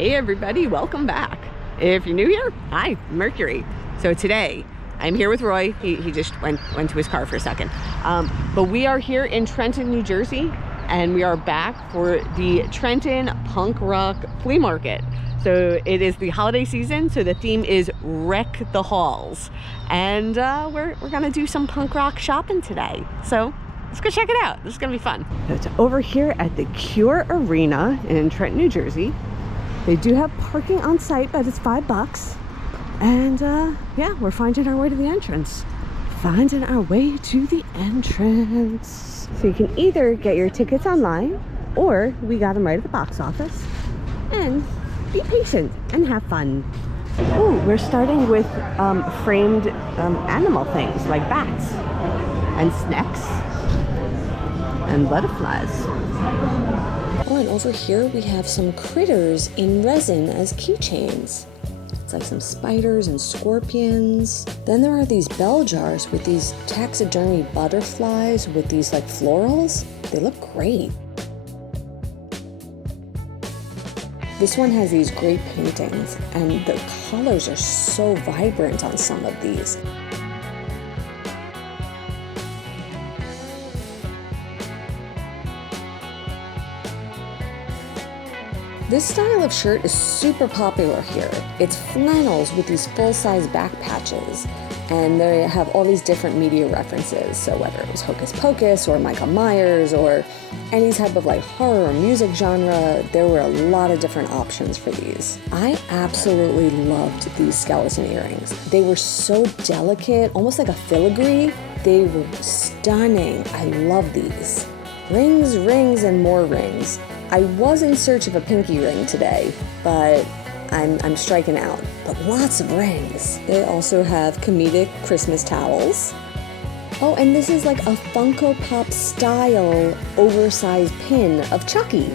Hey everybody, welcome back. If you're new here, hi, Mercury. So today, I'm here with Roy. He just went to his car for a second. But we are here in Trenton, New Jersey, and we are back for the Trenton Punk Rock Flea Market. So it is the holiday season, so the theme is Wreck the Halls. And we're gonna do some punk rock shopping today. So let's go check it out. This is gonna be fun. So it's over here at the Cure Arena in Trenton, New Jersey. They do have parking on site, but it's $5. And yeah, we're finding our way to the entrance. Finding our way to the entrance. So you can either get your tickets online, or we got them right at the box office. And be patient and have fun. Ooh, we're starting with framed animal things like bats and snakes and butterflies. Oh, and over here we have some critters in resin as keychains. It's like some spiders and scorpions. Then there are these bell jars with these taxidermy butterflies with these like florals. They look great. This one has these great paintings, and the colors are so vibrant on some of these. This style of shirt is super popular here. It's flannels with these full-size back patches, and they have all these different media references. So whether it was Hocus Pocus or Michael Myers or any type of like horror or music genre, there were a lot of different options for these. I absolutely loved these skeleton earrings. They were so delicate, almost like a filigree. They were stunning. I love these. Rings, rings, and more rings. I was in search of a pinky ring today, but I'm striking out. But lots of rings. They also have comedic Christmas towels. Oh, and this is like a Funko Pop style oversized pin of Chucky.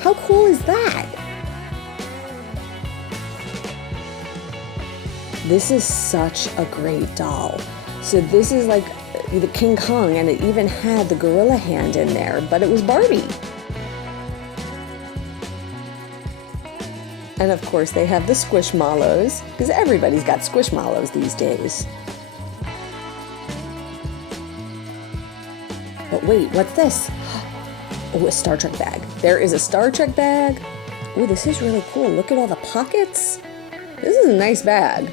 How cool is that? This is such a great doll. So this is like the King Kong, and it even had the gorilla hand in there, but it was Barbie. And of course they have the Squishmallows, because everybody's got Squishmallows these days. But wait, what's this? Oh, a Star Trek bag. There is a Star Trek bag. Oh, this is really cool. Look at all the pockets. This is a nice bag.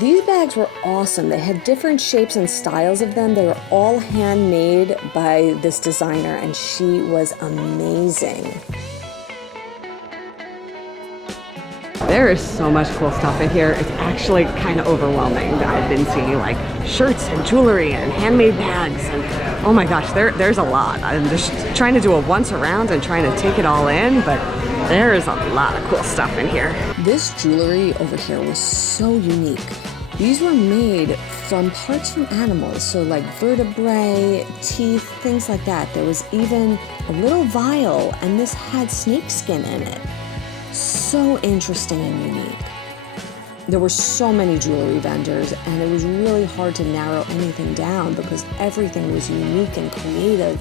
These bags were awesome. They had different shapes and styles of them. They were all handmade by this designer, and she was amazing. There is so much cool stuff in here. It's actually kind of overwhelming. I've been seeing like shirts and jewelry and handmade bags, and oh my gosh, there's a lot. I'm just trying to do a once around and trying to take it all in, but there is a lot of cool stuff in here. This jewelry over here was so unique. These were made from parts from animals, so like vertebrae, teeth, things like that. There was even a little vial, and this had snake skin in it. So interesting and unique. There were so many jewelry vendors, and it was really hard to narrow anything down because everything was unique and creative.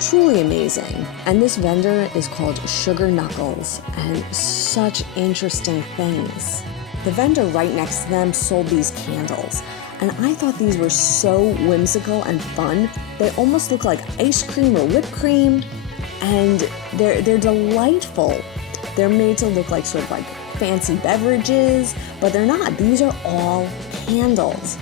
Truly amazing. And this vendor is called Sugar Knuckles, and such interesting things. The vendor right next to them sold these candles, and I thought these were so whimsical and fun. They almost look like ice cream or whipped cream, and they're delightful. They're made to look like sort of like fancy beverages, but they're not. These are all candles.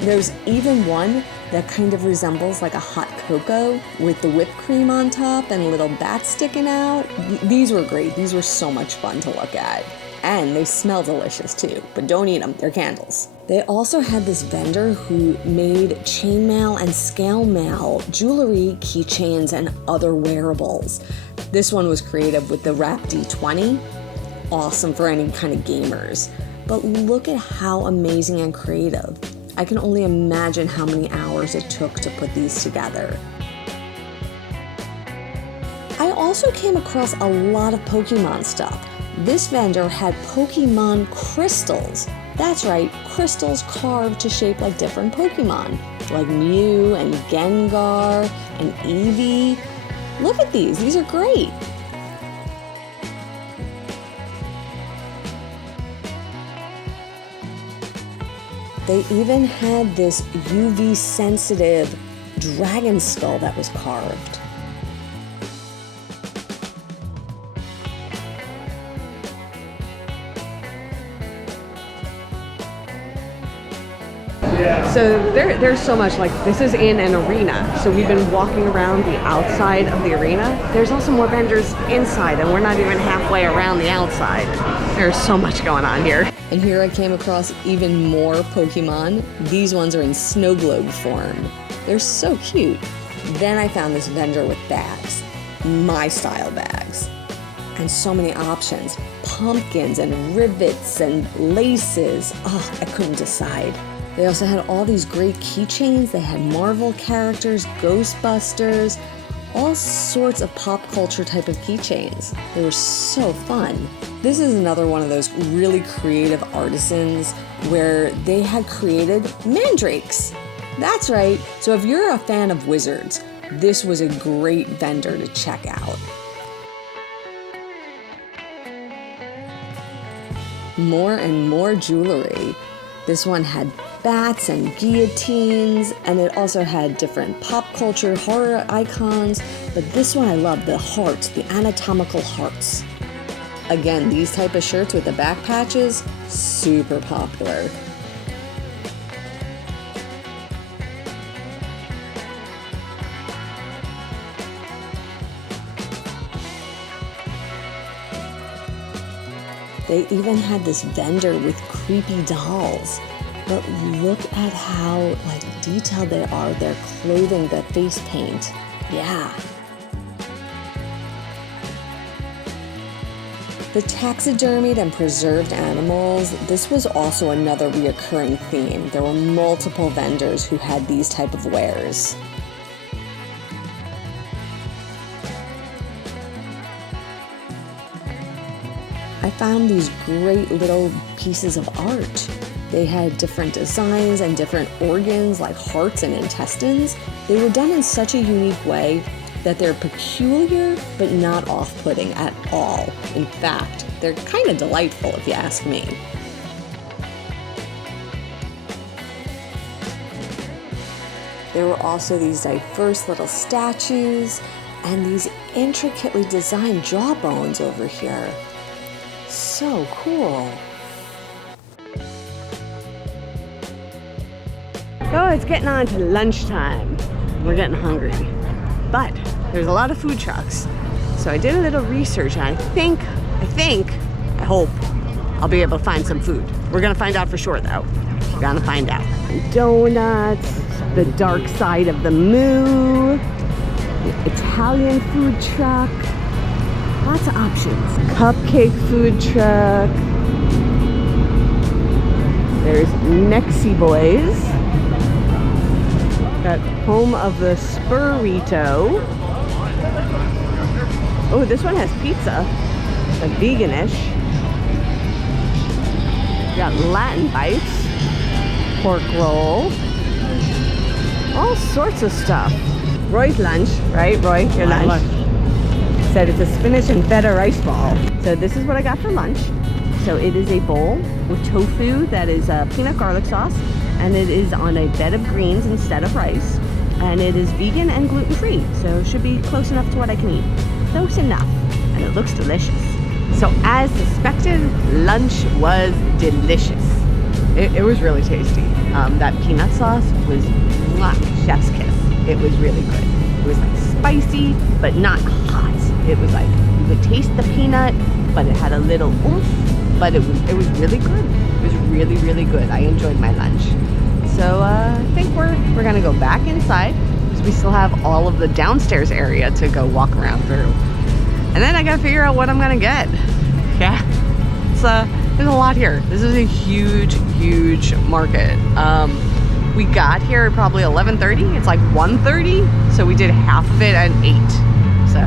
There's even one that kind of resembles like a hot cocoa with the whipped cream on top and little bats sticking out. These were great. These were so much fun to look at. And they smell delicious too, but don't eat them, they're candles. They also had this vendor who made chainmail and scale mail, jewelry, keychains, and other wearables. This one was creative with the Wrap D20. Awesome for any kind of gamers. But look at how amazing and creative. I can only imagine how many hours it took to put these together. I also came across a lot of Pokemon stuff. This vendor had Pokemon crystals. That's right, crystals carved to shape like different Pokemon, like Mew and Gengar and Eevee. Look at these are great. They even had this UV sensitive dragon skull that was carved. So there's so much, like this is in an arena. So we've been walking around the outside of the arena. There's also more vendors inside and we're not even halfway around the outside. There's so much going on here. And here I came across even more Pokemon. These ones are in snow globe form. They're so cute. Then I found this vendor with bags, my style bags. And so many options, pumpkins and rivets and laces. Oh, I couldn't decide. They also had all these great keychains. They had Marvel characters, Ghostbusters, all sorts of pop culture type of keychains. They were so fun. This is another one of those really creative artisans where they had created mandrakes. That's right. So if you're a fan of wizards, this was a great vendor to check out. More and more jewelry. This one had bats and guillotines, and it also had different pop culture horror icons, but this one I love, the hearts, the anatomical hearts. Again, these type of shirts with the back patches, super popular. They even had this vendor with creepy dolls. But look at how detailed they are. Their clothing, the face paint. Yeah. The taxidermied and preserved animals, this was also another reoccurring theme. There were multiple vendors who had these type of wares. I found these great little pieces of art. They had different designs and different organs like hearts and intestines. They were done in such a unique way that they're peculiar but not off-putting at all. In fact, they're kind of delightful if you ask me. There were also these diverse little statues and these intricately designed jawbones over here. So cool. So it's getting on to lunchtime. We're getting hungry, but there's a lot of food trucks. So I did a little research and I hope I'll be able to find some food. We're gonna find out for sure though. We're gonna find out. Donuts, the dark side of the moo, the Italian food truck, lots of options. Cupcake food truck. There's Nexi Boys. Got home of the Spurrito. Oh, this one has pizza, a veganish. Got Latin bites, pork roll, all sorts of stuff. Roy's lunch, right, Roy? Your lunch. Said it's a spinach and feta rice ball. So this is what I got for lunch. So it is a bowl with tofu that is peanut garlic sauce, and it is on a bed of greens instead of rice, and it is vegan and gluten-free, so it should be close enough to what I can eat. Close enough, and it looks delicious. So as suspected, lunch was delicious. It was really tasty. That peanut sauce was chef's kiss. It was really good. It was like spicy, but not hot. It was like, you could taste the peanut, but it had a little oomph, but it was really good. It was really, really good. I enjoyed my lunch. So I think we're gonna go back inside because we still have all of the downstairs area to go walk around through. And then I gotta figure out what I'm gonna get. Yeah, there's a lot here. This is a huge, huge market. We got here at probably 11:30. It's like 1:30, so we did half of it at 8. So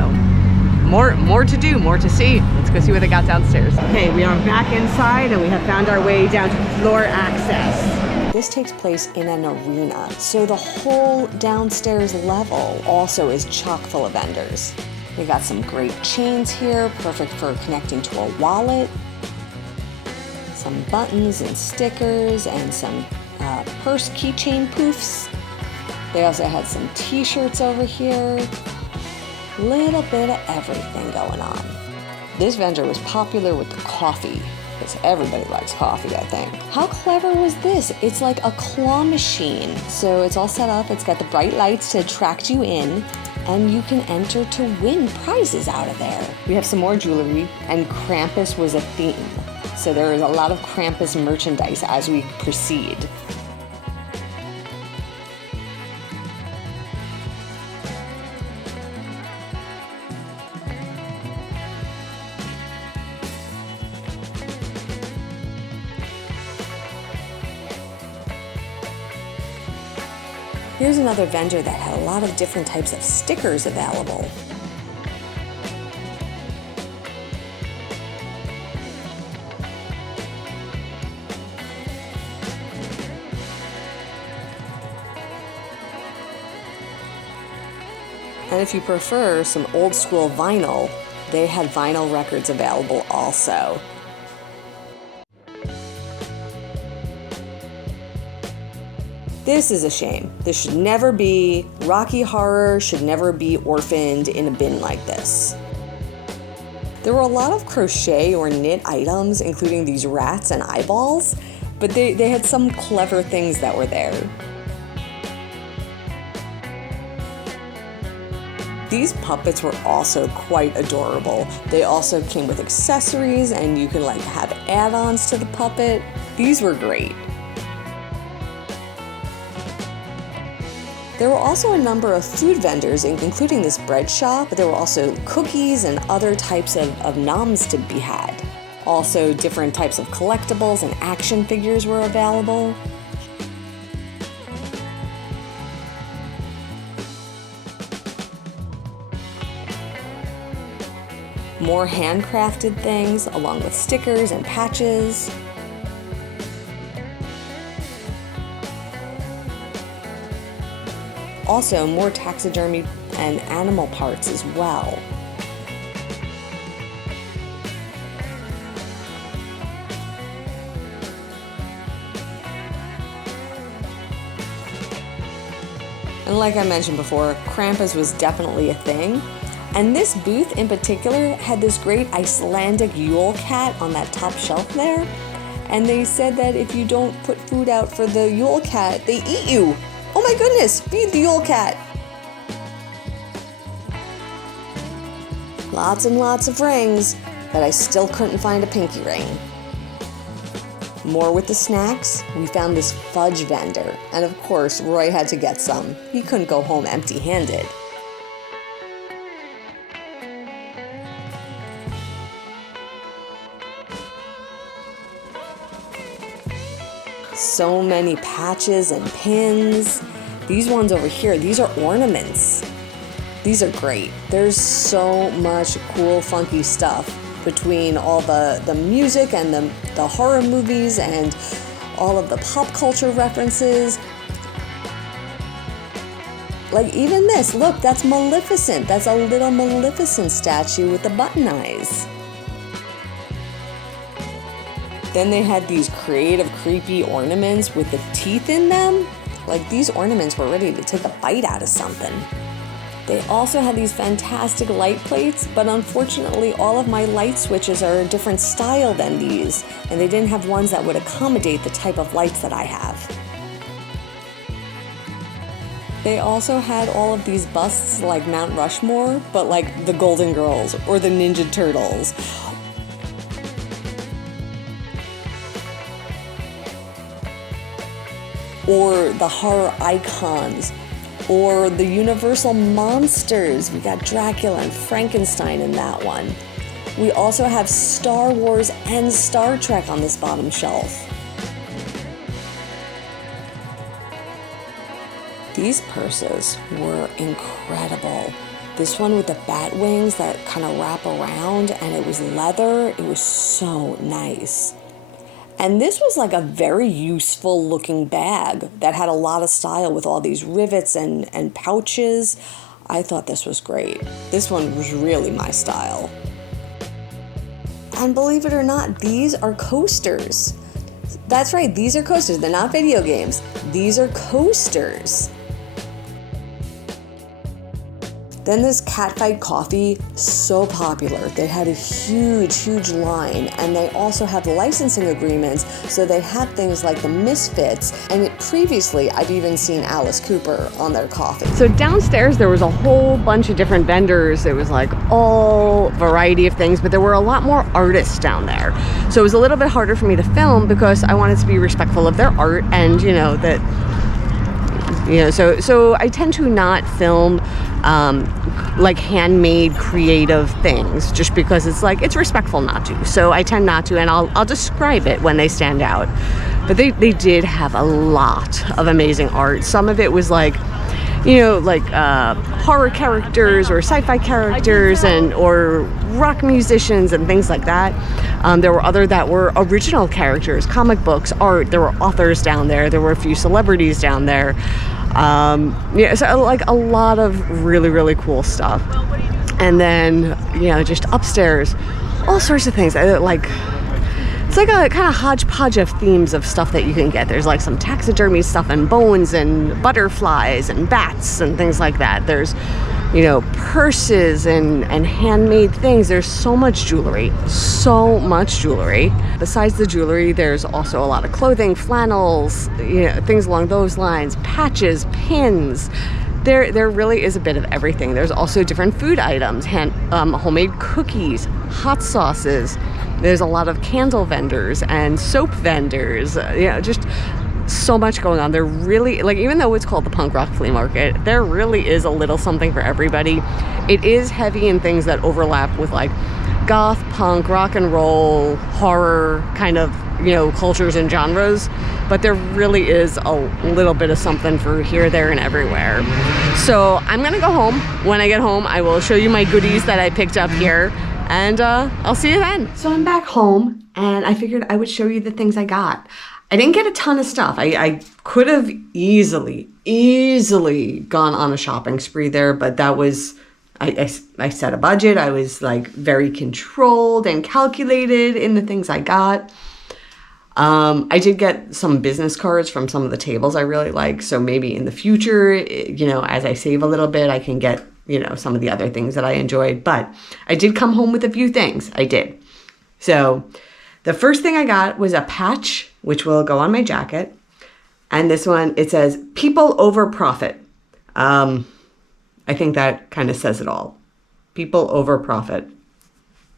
more to do, more to see. Let's go see what they got downstairs. Okay, we are back inside and we have found our way down to floor access. This takes place in an arena, so the whole downstairs level also is chock full of vendors. They got some great chains here, perfect for connecting to a wallet, some buttons and stickers, and some purse keychain poofs. They also had some t-shirts over here. Little bit of everything going on. This vendor was popular with the coffee, because everybody likes coffee, I think. How clever was this? It's like a claw machine. So it's all set up, it's got the bright lights to attract you in, and you can enter to win prizes out of there. We have some more jewelry, and Krampus was a theme. So there is a lot of Krampus merchandise as we proceed. Here's another vendor that had a lot of different types of stickers available. And if you prefer some old school vinyl, they had vinyl records available also. This is a shame. This should never be. Rocky Horror should never be orphaned in a bin like this. There were a lot of crochet or knit items, including these rats and eyeballs, but they had some clever things that were there. These puppets were also quite adorable. They also came with accessories, and you can have add-ons to the puppet. These were great. There were also a number of food vendors, including this bread shop. There were also cookies and other types of noms to be had. Also, different types of collectibles and action figures were available. More handcrafted things, along with stickers and patches. Also, more taxidermy and animal parts as well. And like I mentioned before, Krampus was definitely a thing. And this booth in particular had this great Icelandic Yule cat on that top shelf there. And they said that if you don't put food out for the Yule cat, they eat you. Oh my goodness, feed the Yule cat. Lots and lots of rings, but I still couldn't find a pinky ring. More with the snacks, we found this fudge vendor. And of course, Roy had to get some. He couldn't go home empty-handed. So many patches and pins. These ones over here, these are ornaments. These are great. There's so much cool, funky stuff between all the music and the horror movies and all of the pop culture references. Like even this, look, that's Maleficent. That's a little Maleficent statue with the button eyes. Then they had these creative, creepy ornaments with the teeth in them. Like these ornaments were ready to take a bite out of something. They also had these fantastic light plates, but unfortunately all of my light switches are a different style than these, and they didn't have ones that would accommodate the type of lights that I have. They also had all of these busts like Mount Rushmore, but like the Golden Girls or the Ninja Turtles. Or the horror icons, or the Universal monsters. We got Dracula and Frankenstein in that one. We also have Star Wars and Star Trek on this bottom shelf. These purses were incredible. This one with the bat wings that kind of wrap around, and it was leather. It was so nice. And this was like a very useful looking bag that had a lot of style with all these rivets and pouches. I thought this was great. This one was really my style. And believe it or not, these are coasters. That's right, these are coasters. They're not video games. These are coasters. Then this Catfight coffee, so popular. They had a huge line, and they also have licensing agreements, so they had things like the Misfits, and previously I've even seen Alice Cooper on their coffee. So downstairs there was a whole bunch of different vendors. It was like all variety of things, but there were a lot more artists down there. So it was a little bit harder for me to film because I wanted to be respectful of their art, and so I tend to not film like handmade creative things just because it's respectful not to. So I tend not to, and I'll describe it when they stand out. But they did have a lot of amazing art. Some of it was horror characters or sci-fi characters or rock musicians and things like that. There were other that were original characters, comic books, art. There were authors down there. There were a few celebrities down there. So like a lot of really cool stuff. And then, just upstairs, all sorts of things. It's like a kind of hodgepodge of themes of stuff that you can get. There's like some taxidermy stuff and bones and butterflies and bats and things like that. There's, purses and handmade things. There's so much jewelry. Besides the jewelry, there's also a lot of clothing, flannels, things along those lines, patches, pins. There really is a bit of everything. There's also different food items, homemade cookies, hot sauces. There's a lot of candle vendors and soap vendors, just so much going on. There really, even though it's called the punk rock flea market, there really is a little something for everybody. It is heavy in things that overlap with goth, punk, rock and roll, horror kind of, cultures and genres, but there really is a little bit of something for here, there, and everywhere. So I'm gonna go home. When I get home, I will show you my goodies that I picked up here, and I'll see you then. So I'm back home, and I figured I would show you the things I got. I didn't get a ton of stuff. I could have easily gone on a shopping spree there, but that was, I set a budget. I was very controlled and calculated in the things I got. I did get some business cards from some of the tables I really like. So maybe in the future, as I save a little bit, I can get, some of the other things that I enjoyed. But I did come home with a few things. I did. So the first thing I got was a patch, which will go on my jacket. And this one, it says, "People over profit." I think that kind of says it all. People over profit.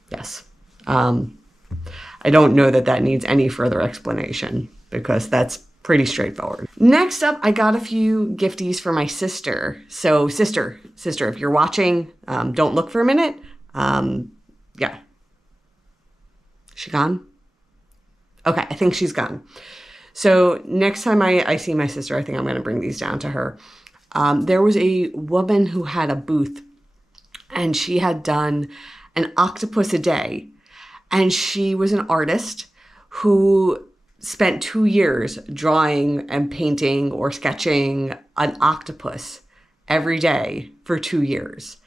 Yes. I don't know that needs any further explanation because that's pretty straightforward. Next up, I got a few gifties for my sister. So sister, if you're watching, don't look for a minute. Yeah. She gone? Okay, I think she's gone. So next time I see my sister, I think I'm going to bring these down to her. There was a woman who had a booth, and she had done an octopus a day. And she was an artist who spent 2 years drawing and painting or sketching an octopus every day for 2 years.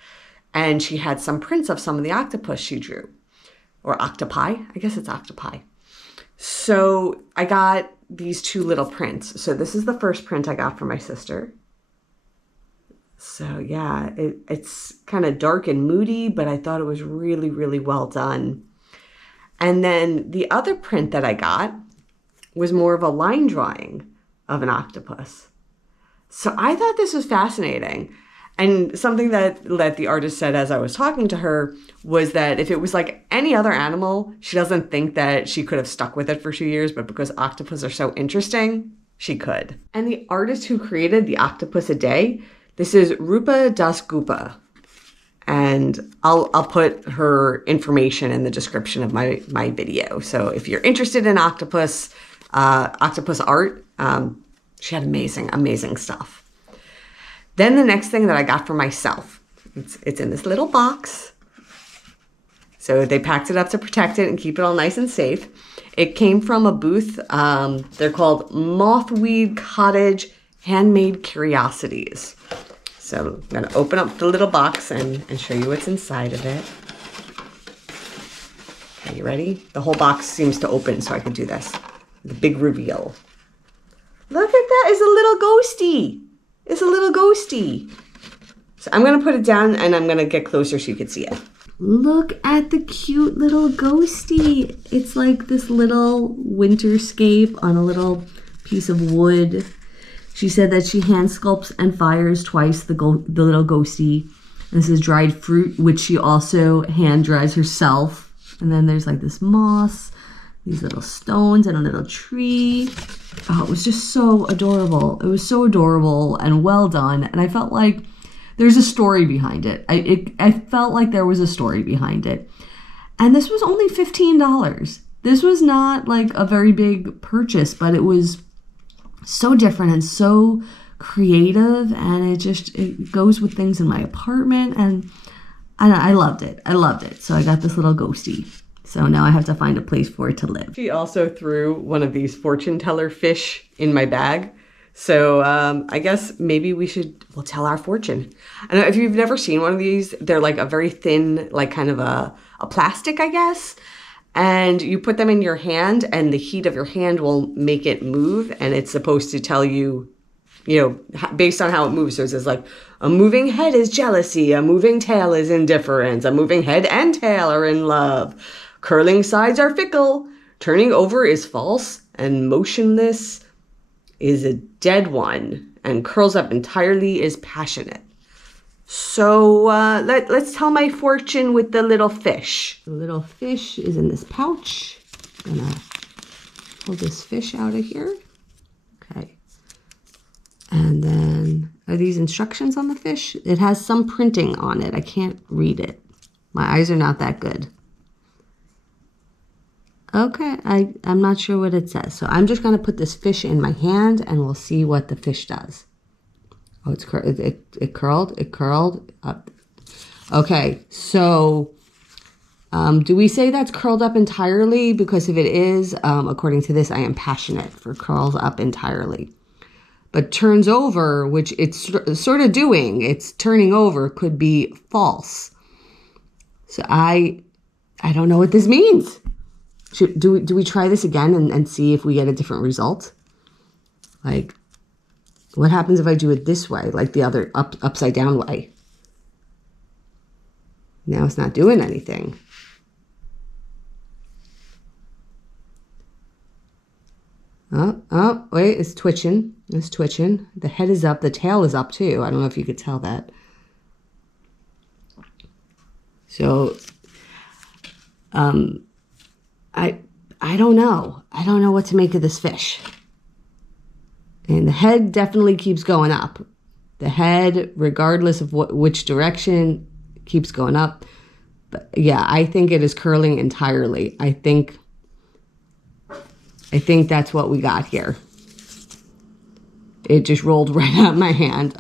And she had some prints of some of the octopus she drew. Or octopi. I guess it's octopi. So I got these 2 little prints. So this is the first print I got for my sister. So yeah, it's kind of dark and moody, but I thought it was really well done. And then the other print that I got was more of a line drawing of an octopus. So I thought this was fascinating. And something that the artist said as I was talking to her was that if it was like any other animal, she doesn't think that she could have stuck with it for 2 years, but because octopus are so interesting, she could. And the artist who created the octopus a day, this is Rupa Dasgupta. And I'll put her information in the description of my video. So if you're interested in octopus art, she had amazing stuff. Then the next thing that I got for myself It's in this little box. So they packed it up to protect it and keep it all nice and safe. It came from a booth. They're called Mothweed Cottage Handmade Curiosities. So I'm gonna open up the little box and show you what's inside of it. Are you ready? The whole box seems to open so I can do this. The big reveal. Look at that, it's a little ghosty. It's a little ghosty. So I'm gonna put it down and I'm gonna get closer so you can see it. Look at the cute little ghosty. It's like this little winterscape on a little piece of wood. She said that she hand sculpts and fires twice the little ghosty. And this is dried fruit, which she also hand dries herself. And then there's like this moss, these little stones, and a little tree. Oh, it was just so adorable. It was so adorable and well done. And I felt like there's a story behind it. I felt like there was a story behind it. And this was only $15. This was not like a very big purchase, but it was so different and so creative. And it goes with things in my apartment. And I loved it. I loved it. So I got this little ghosty. So now I have to find a place for it to live. She also threw one of these fortune teller fish in my bag. So I guess maybe we'll tell our fortune. I don't know if you've never seen one of these. They're like a very thin, like kind of a plastic, I guess. And you put them in your hand and the heat of your hand will make it move. And it's supposed to tell you, based on how it moves. So it says like, a moving head is jealousy. A moving tail is indifference. A moving head and tail are in love. Curling sides are fickle. Turning over is false. And motionless is a dead one, and curls up entirely is passionate. So let's tell my fortune with the little fish. The little fish is in this pouch. I'm gonna pull this fish out of here. Okay. And then, are these instructions on the fish? It has some printing on it. I can't read it. My eyes are not that good. Okay, I'm not sure what it says. So I'm just going to put this fish in my hand and we'll see what the fish does. Oh, it curled up. Okay, so do we say that's curled up entirely? Because if it is, according to this, I am passionate for curls up entirely. But turns over, which it's sort of doing, it's turning over, could be false. So I don't know what this means. Do we try this again and see if we get a different result? Like, what happens if I do it this way, like the other upside down way? Now it's not doing anything. Oh, wait, it's twitching. It's twitching. The head is up. The tail is up too. I don't know if you could tell that. So, I don't know. I don't know what to make of this fish. And the head definitely keeps going up. The head, regardless of which direction, keeps going up. But yeah, I think it is curling entirely. I think that's what we got here. It just rolled right out of my hand.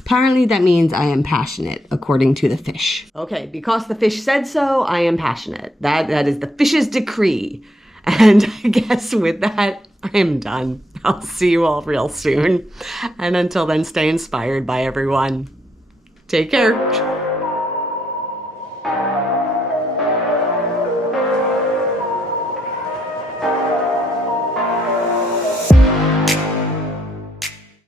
Apparently that means I am passionate, according to the fish. Okay, because the fish said so, I am passionate. That is the fish's decree. And I guess with that, I am done. I'll see you all real soon. And until then, stay inspired by everyone. Take care.